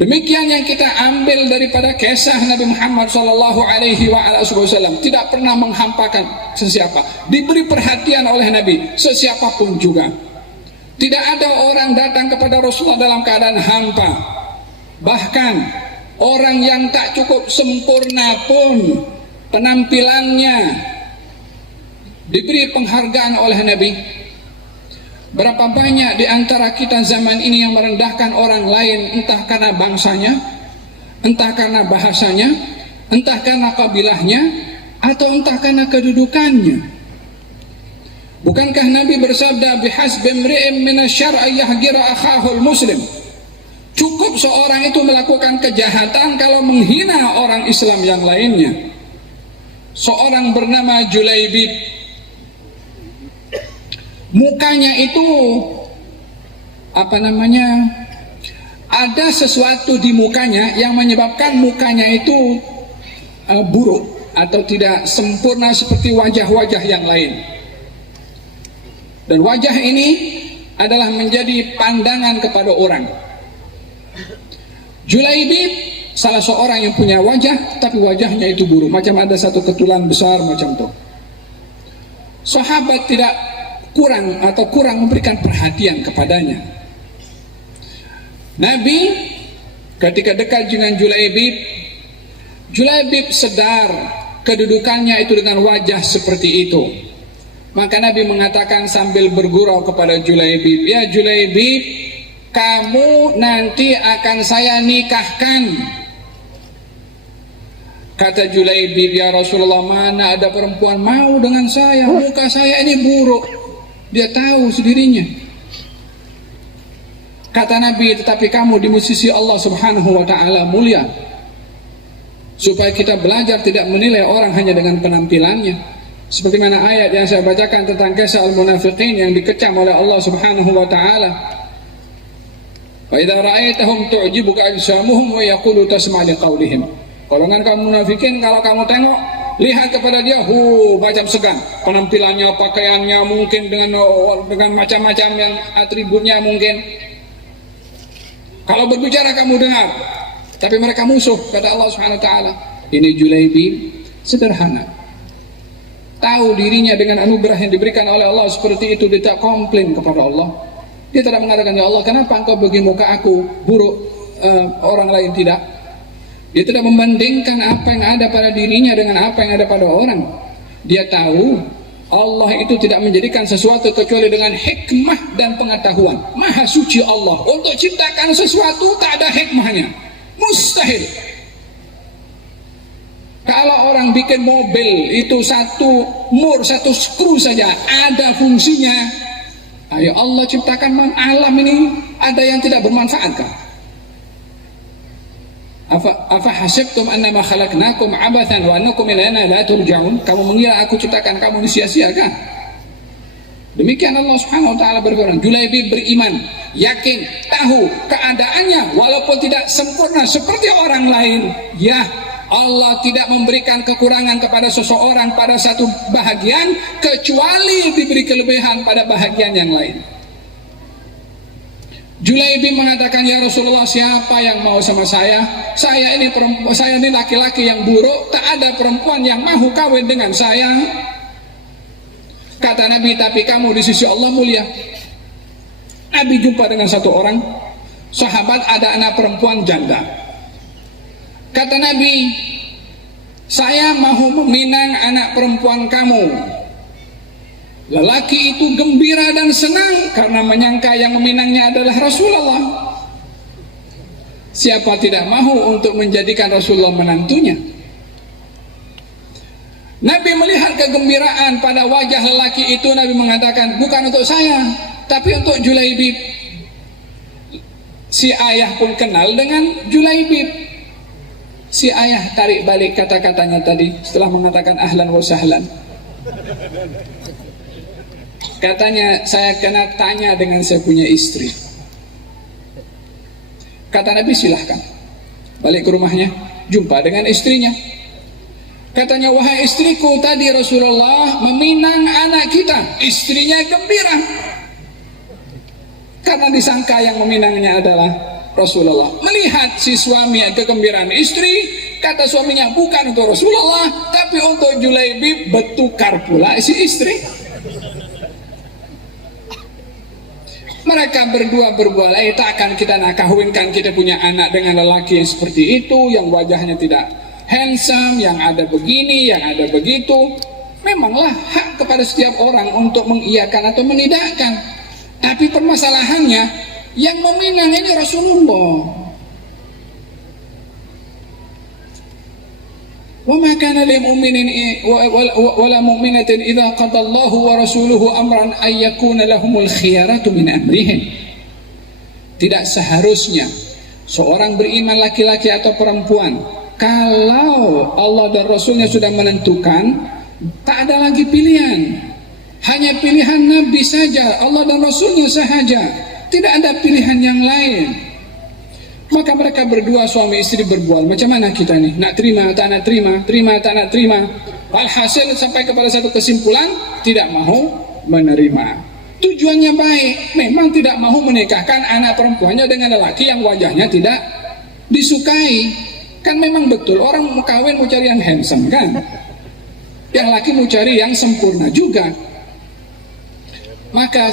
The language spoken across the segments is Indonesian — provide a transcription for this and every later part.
Demikian yang kita ambil daripada kisah Nabi Muhammad SAW. Tidak pernah menghampakan sesiapa, diberi perhatian oleh Nabi sesiapapun juga. Tidak ada orang datang kepada Rasulullah dalam keadaan hampa. Bahkan orang yang tak cukup sempurna pun penampilannya diberi penghargaan oleh Nabi. Berapa banyak di antara kita zaman ini yang merendahkan orang lain, entah karena bangsanya, entah karena bahasanya, entah karena kabilahnya, atau entah karena kedudukannya. Bukankah Nabi bersabda, bihasbi imri'in minasyar'i ay yahqira akhahul muslim? Cukup seorang itu melakukan kejahatan kalau menghina orang Islam yang lainnya. Seorang bernama Julaibib, mukanya itu ada sesuatu di mukanya yang menyebabkan mukanya itu buruk atau tidak sempurna seperti wajah-wajah yang lain. Dan wajah ini adalah menjadi pandangan kepada orang. Julaibib salah seorang yang punya wajah, tapi wajahnya itu buruk, macam ada satu ketulan besar macam itu. Sahabat tidak kurang memberikan perhatian kepadanya. Nabi ketika dekat dengan Julaibib sadar kedudukannya itu dengan wajah seperti itu. Maka Nabi mengatakan sambil bergurau kepada Julaibib, ya Julaibib, kamu nanti akan saya nikahkan. Kata Julaibib, ya Rasulullah, mana ada perempuan mau dengan saya, muka saya ini buruk. Dia tahu sendirinya. Kata Nabi, tetapi kamu di sisi Allah Subhanahu wa ta'ala mulia. Supaya kita belajar tidak menilai orang hanya dengan penampilannya. Seperti mana ayat yang saya bacakan tentang kisah al-munafiqin yang dikecam oleh Allah Subhanahu wa ta'ala. Wa idza ra'aitahum tu'jibuka ajsamuhum wa yaqulu tasma' liqaulihim. Golongan kaum munafikin, kalau kamu tengok, lihat kepada dia, macam segan penampilannya, pakaiannya, mungkin dengan macam-macam yang atributnya mungkin. Kalau berbicara kamu dengar, tapi mereka musuh, kata Allah Subhanahu wa ta'ala. Ini Julaibib sederhana, tahu dirinya dengan anugerah yang diberikan oleh Allah seperti itu. Dia tak komplain kepada Allah. Dia tidak mengatakan, ya Allah, kenapa engkau bagi muka aku buruk, orang lain tidak. Dia tidak membandingkan apa yang ada pada dirinya dengan apa yang ada pada orang. Dia tahu Allah itu tidak menjadikan sesuatu kecuali dengan hikmah dan pengetahuan. Maha suci Allah. Untuk ciptakan sesuatu tak ada hikmahnya, mustahil. Kalau orang bikin mobil itu satu skru saja ada fungsinya. Ayo Allah ciptakan alam ini, ada yang tidak bermanfaat kan? Afa hasibtum annama khalaqnakum abathan wa annakum ilaina la turja'un? Kamu mengira aku ciptakan kamu sia-siakan? Demikian Allah Subhanahu wa ta'ala berfirman. Julaibib beriman, yakin, tahu keadaannya walaupun tidak sempurna seperti orang lain. Ya, Allah tidak memberikan kekurangan kepada seseorang pada satu bahagian kecuali diberi kelebihan pada bahagian yang lain. Julaibib mengatakan, ya Rasulullah, siapa yang mau sama saya? Saya ini laki-laki yang buruk, tak ada perempuan yang mau kawin dengan saya. Kata Nabi, tapi kamu di sisi Allah mulia. Nabi jumpa dengan satu orang sahabat, ada anak perempuan janda. Kata Nabi, saya mau meminang anak perempuan kamu. Lelaki itu gembira dan senang karena menyangka yang meminangnya adalah Rasulullah. Siapa tidak mahu untuk menjadikan Rasulullah menantunya? Nabi melihat kegembiraan pada wajah lelaki itu. Nabi mengatakan, bukan untuk saya, tapi untuk Julaibib. Si ayah pun kenal dengan Julaibib. Si ayah tarik balik kata-katanya tadi setelah mengatakan ahlan wa sahlan. Katanya, saya kena tanya dengan saya punya istri. Kata Nabi, silahkan balik ke rumahnya, jumpa dengan istrinya. Katanya, wahai istriku, tadi Rasulullah meminang anak kita. Istrinya gembira karena disangka yang meminangnya adalah Rasulullah. Melihat si suami kegembiraan istri, kata suaminya, bukan untuk Rasulullah, tapi untuk Julaibib, bertukar pula si istri. Mereka berdua berbual, tak akan kita nak kawinkan kita punya anak dengan lelaki yang seperti itu, yang wajahnya tidak handsome, yang ada begini, yang ada begitu. Memanglah hak kepada setiap orang untuk mengiyakan atau menidakkan. Tapi permasalahannya, yang meminang ini Rasulullah. وَمَا كَانَ لِمُؤْمِنٍ وَلَا مُؤْمِنَةٍ إِذَا قَضَى اللَّهُ وَرَسُولُهُ أَمْرًا أَن يَكُونَ لَهُمُ الْخِيَرَةُ مِنْ أَمْرِهِمْ. Tidak seharusnya seorang beriman laki-laki atau perempuan, kalau Allah dan Rasulnya sudah menentukan, tak ada lagi pilihan, hanya pilihan Nabi saja, Allah dan Rasulnya sahaja, tidak ada pilihan yang lain. Maka mereka berdua suami istri berbual, macam mana kita nih, nak terima tak nak terima, terima tak nak terima. Alhasil sampai kepada satu kesimpulan, tidak mau menerima. Tujuannya baik, memang tidak mau menikahkan anak perempuannya dengan lelaki yang wajahnya tidak disukai. Kan memang betul, orang mau kawin mau cari yang handsome kan, yang laki mau cari yang sempurna juga. Maka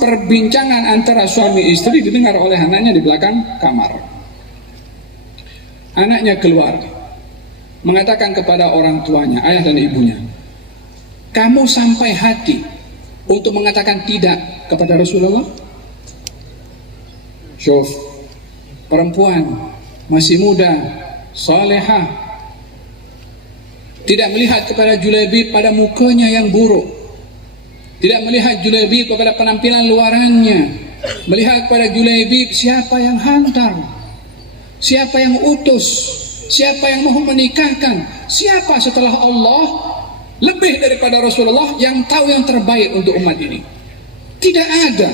perbincangan antara suami istri didengar oleh anaknya di belakang kamar. Anaknya keluar, mengatakan kepada orang tuanya, ayah dan ibunya, kamu sampai hati untuk mengatakan tidak kepada Rasulullah? Syuf, perempuan masih muda, salehah, tidak melihat kepada Julaibib pada mukanya yang buruk, tidak melihat Julaibib kepada penampilan luarannya, melihat kepada Julaibib siapa yang hantar, siapa yang utus, siapa yang mau menikahkan, siapa setelah Allah lebih daripada Rasulullah yang tahu yang terbaik untuk umat ini. Tidak ada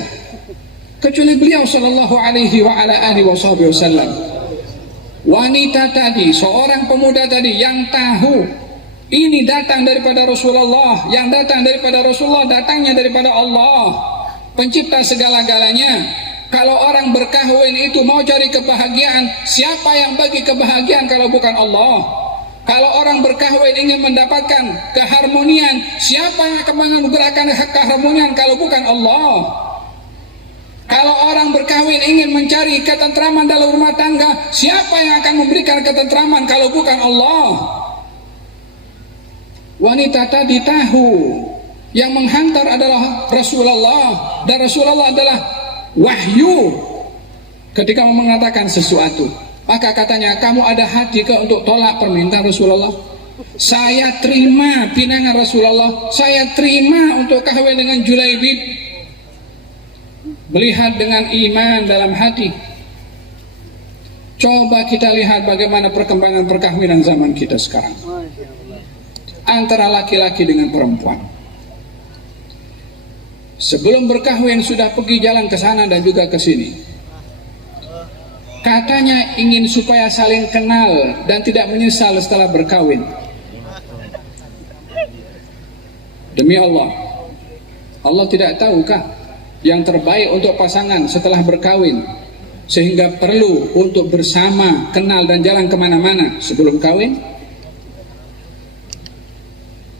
kecuali beliau sallallahu alaihi wa ala alihi wasallam. Wanita tadi, seorang pemuda tadi yang tahu ini datang daripada Rasulullah, yang datang daripada Rasulullah datangnya daripada Allah, pencipta segala-galanya. Kalau orang berkahwin itu mau cari kebahagiaan, siapa yang bagi kebahagiaan kalau bukan Allah? Kalau orang berkahwin ingin mendapatkan keharmonian, siapa yang akan menganugerahkan keharmonian kalau bukan Allah? Kalau orang berkahwin ingin mencari ketentraman dalam rumah tangga, siapa yang akan memberikan ketentraman kalau bukan Allah? Wanita tadi tahu yang menghantar adalah Rasulullah, dan Rasulullah adalah wahyu. Ketika mengatakan sesuatu, maka katanya, kamu ada hati ke untuk tolak permintaan Rasulullah? Saya terima pinangan Rasulullah, saya terima untuk kawin dengan Julaibib. Melihat dengan iman dalam hati. Coba kita lihat bagaimana perkembangan perkawinan zaman kita sekarang antara laki-laki dengan perempuan. Sebelum berkahwin sudah pergi jalan ke sana dan juga ke sini. Katanya ingin supaya saling kenal dan tidak menyesal setelah berkahwin. Demi Allah, Allah tidak tahukah yang terbaik untuk pasangan setelah berkahwin, sehingga perlu untuk bersama, kenal dan jalan kemana-mana sebelum kawin?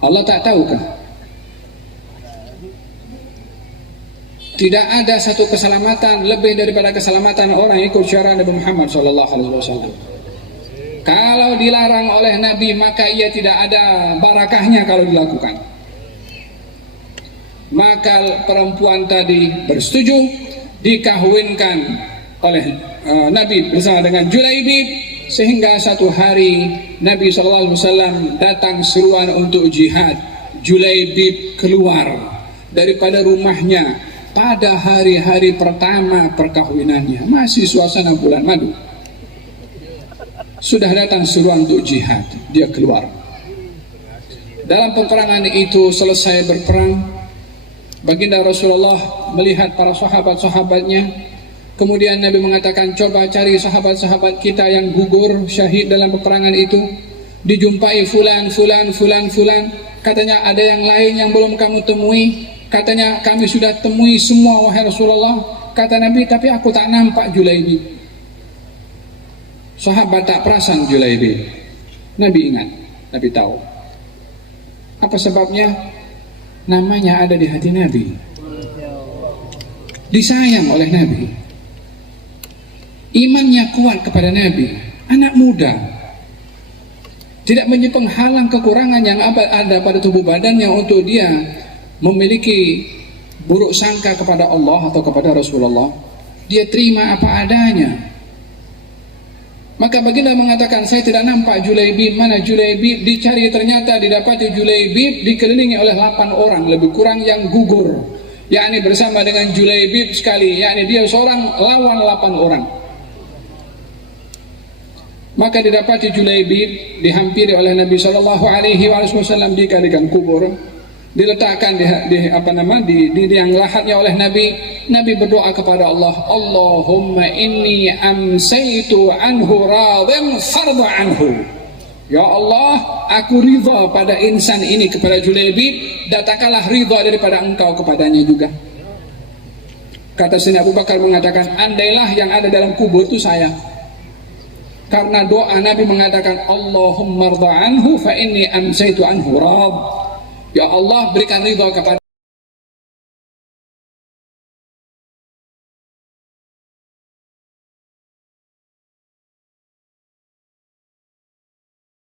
Allah tak tahukah? Tidak ada satu keselamatan lebih daripada keselamatan orang yang ikut syariat Nabi Muhammad SAW. Kalau dilarang oleh Nabi, maka ia tidak ada barakahnya kalau dilakukan. Maka perempuan tadi bersetuju dikahwinkan oleh Nabi bersama dengan Julaibib. Sehingga satu hari Nabi SAW datang seruan untuk jihad. Julaibib keluar daripada rumahnya pada hari-hari pertama perkahwinannya, masih suasana bulan madu. Sudah datang seruan untuk jihad, dia keluar. Dalam peperangan itu selesai berperang, baginda Rasulullah melihat para sahabat-sahabatnya. Kemudian Nabi mengatakan, coba cari sahabat-sahabat kita yang gugur syahid dalam peperangan itu. Dijumpai fulan. Katanya ada yang lain yang belum kamu temui. Katanya kami sudah temui semua wahai Rasulullah. Kata Nabi, tapi aku tak nampak Julaibib. Sahabat tak perasan Julaibib. Nabi ingat, Nabi tahu. Apa sebabnya? Namanya ada di hati Nabi, disayang oleh Nabi, imannya kuat kepada Nabi, anak muda, tidak menjadi penghalang kekurangan yang ada pada tubuh badannya untuk dia memiliki buruk sangka kepada Allah atau kepada Rasulullah. Dia terima apa adanya. Maka baginda mengatakan, saya tidak nampak Julaibib. Mana Julaibib? Dicari, ternyata didapati Julaibib dikelilingi oleh 8 orang lebih kurang yang gugur, yakni bersama dengan Julaibib sekali, yakni dia seorang lawan 8 orang. Maka didapati Julaibib dihampiri oleh Nabi SAW, dikalikan kubur, diletakkan di yang lahatnya oleh Nabi. Nabi berdoa kepada Allah, Allahumma inni amsaitu anhu radhin farda anhu. Ya Allah, aku ridha pada insan ini, kepada Julaibib, datangkanlah ridha daripada engkau kepadanya juga. Kata Sayyidina Abu Bakar mengatakan, andailah yang ada dalam kubur itu saya. Karena doa Nabi mengatakan, Allahumma ridha anhu fa inni amsaitu anhu radh. Ya Allah, berikan ridha kepada